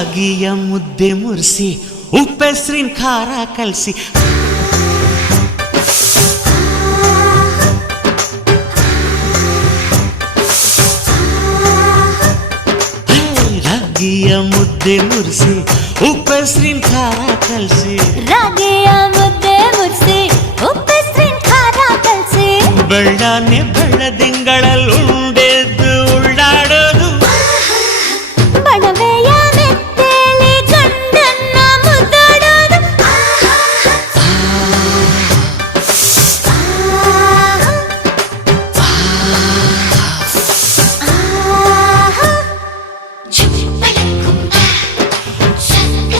ರಾಗಿಯ ಮುದ್ದೆ ಮುರಿಸಿ ಉಪ್ಪೆಸ್ರಿನ ಖಾರ ಕಲಸಿ ರಾಗಿಯ ಮುದ್ದೆ ಮುರಿಸಿ ಉಪ್ಪೆಸ್ರಿನ ಖಾರ ಕಲಸಿ ರಾಗಿಯ ಮುದ್ದೆ ಮುರಿಸಿ ಉಪ್ಪೆಸ್ರಿನ ಖಾರ ಕಲಸಿ ಬೆಳ್ಳನೆ ಬೆಳ್ಳದಿಂಗಳಲ್ಲಿ